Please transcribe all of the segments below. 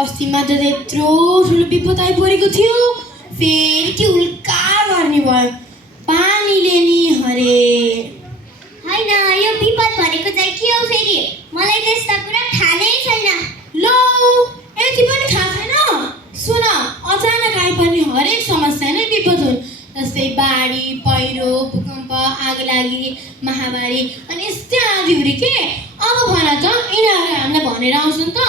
Asthma त यत्रो ठुलो विपद आइपरेको थियो, फेरि के उल्का गर्ने भयो पानीले नि हरे। होइन, यो विपद भनेको चाहिँ के हो फेरि? मलाई त्यस्ता कुरा थाहा नै छैन। लो, यति पनि थाहा छैन? सुन, अचानक आइपर्ने हरेक समस्या नै विपद हुन्। जस्तै बाढी, पहिरो, भूकम्प, आगलागी, महामारी अनि यस्तै आँधीहुरी के। अब भन त, यिनीहरू हामीलाई भनेर आउँछन् त?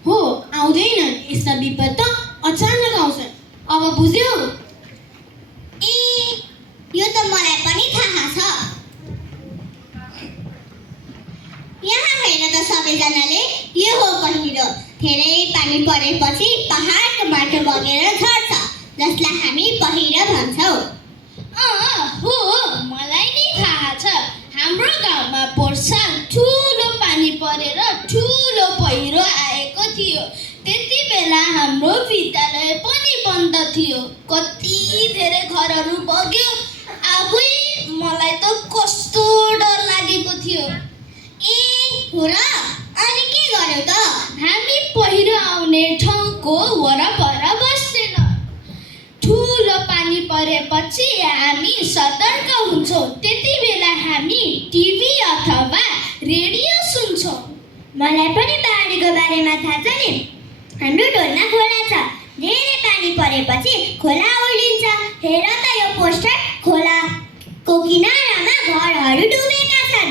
हो, आउँदैनन्। यस्ता विपद त अचानक आउँछन्। अब बुझ्यौ? ए, यो त मलाई पनि थाहा छ। यहाँ हेर्न त सबैजनाले, यो हो पहिरो। धेरै पानी परेपछि पहाडको माटो बगेर झर्छ, जसलाई हामी पहिरो भन्छौँ। हो, मलाई नि थाहा छ। हाम्रो गाउँमा पोर्साल ठुलो पानी परेर ठुलो पहिरो आएको थियो। त्यति बेला हाम्रो विद्यालय पनि बन्द थियो। कति धेरै घरहरू बग्यो। आफै मलाई त कस्तो डर लागेको थियो। ए, हो र? अनि के गर्यौ त? हामी पहिरो आउने ठाउँको वरपर बस्दैन। ठुलो पानी परेपछि हामी सतर्क हुन्छौँ। त्यति बेला हामी टिभी अथवा रेडियो सुन्छौँ। मलाई पनि बाढीको बारेमा थाहा छ नि। हाम्रो ढोलमा खोला छ। धेरै पानी परेपछि खोला उर्लिन्छ। हेर त यो पोस्टर, खोलाको किनारामा घरहरू डुबेका छन्।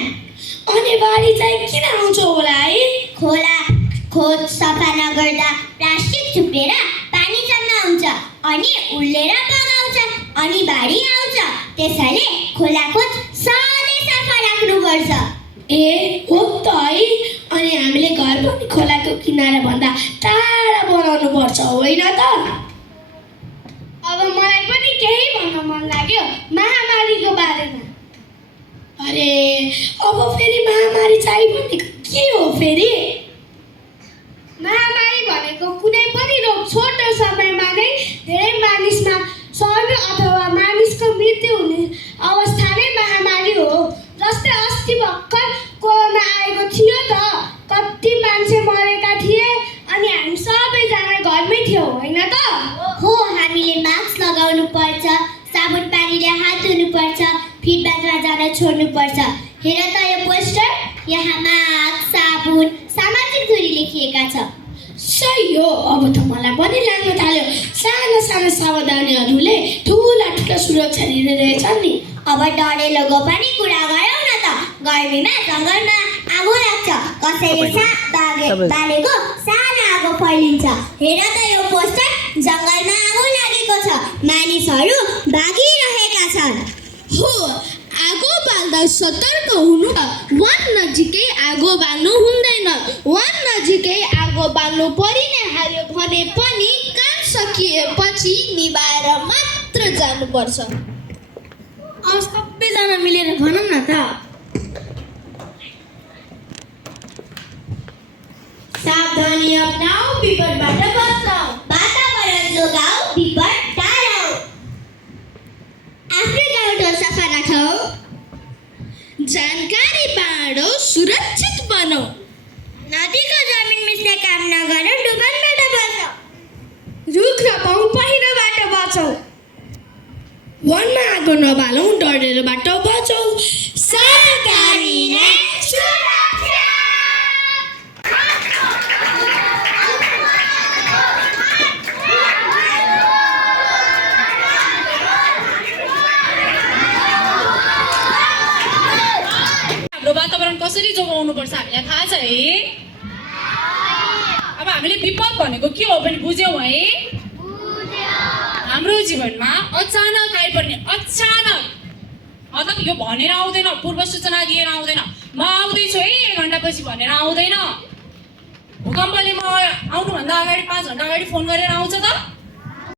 अनि बाढी चाहिँ किन आउँछ होला है? खोला खोज सफा नगर्दा प्लास्टिक थुप्रेर पानी जम्मा हुन्छ अनि उर्लेर बगाउँछ अनि बाढी आउँछ। त्यसैले खोला खोज सधैँ सफा राख्नुपर्छ। ए, हो त है। अनि हामीले घर पनि खोलाको किनारा भन्दा टाढा बनाउनु पर्छ, होइन त? अब मलाई पनि केही भन्न मन लाग्यो महामारीको बारेमा। अरे, अब फेरि महामारी चाहिँ भनेको के हो फेरि? महामारी भनेको कुनै पनि रोग छोटो समयमा नै धेरै मानिसमा सर्ने अथवा मानिसको मृत्यु हुने अवस्था नै महामारी हो। जस्तै अस्ति भर्खर कोरोना आएको थियो त, कति मान्छे मरेका थिए अनि हामी सबैजना घरमै थियौँ, होइन त? हो, हामीले मास्क लगाउनु पर्छ, साबुन पानीले हात धुनुपर्छ, फिडब्याकमा जान छोड्नुपर्छ। हेर त यो पोस्टर, यहाँ मास्क, साबुन, सामाजिक दूरी लेखिएका छ। सही हो। अब त मलाई पनि लाग्न थाल्यो, साना साना सावधानीहरूले ठुला ठुला सुरक्षा लिइरहेछन् नि। अब डढेलोको पनि कुरा गरौँ न त। गर्मीमा जङ्गलमा आगो लाग्छ, कसैले बालेको सानो आगो फैलिन्छ। हेर त यो पोस्टर, जङ्गलमा आगो लागेको छ, मानिसहरू भागिरहेका छन्। हो, आगो बाल्दा सतर्क हुनु। वन नजिकै आगो बाल्नु हुँदैन। वन नजिकै आगो बाल्नु परि नै हाल्यो भने पनि काम सकिएपछि निभाएर मात्र जानुपर्छ। अब सबैजना मिलेर भनौँ न त। सावधानी अपनाऊ, विपदबाट बचाऊ। वातावरण जोगाऊ, विपद टाढाऊ। आफ्नो गाउँ सफा राखौ। जानकारी बाँडौ, सुरक्षित बनौ। नदीको जमिन मिच्ने काम नगरौँ, डुबनबाट बचौँ। रुख रोपौँ, पहिरोबाट बचौँ। वनमा आगो नबालौँ, डढेलोबाट बचौँ। सरकारी नै सुरक्षा। हाम्रो वातावरण कसरी जोगाउनु पर्छ हामीलाई थाहा छ है। अब हामीले विपद भनेको के हो पनि बुझ्यौँ है। हाम्रो जीवनमा अचानक आइपर्ने, अचानक मतलब यो भनेर आउँदैन, पूर्व सूचना दिएर आउँदैन। म आउँदैछु है 1 घन्टापछि भनेर आउँदैन। भूकम्पले म आउनुभन्दा अगाडि 5 घन्टा अगाडि फोन गरेर आउँछ त।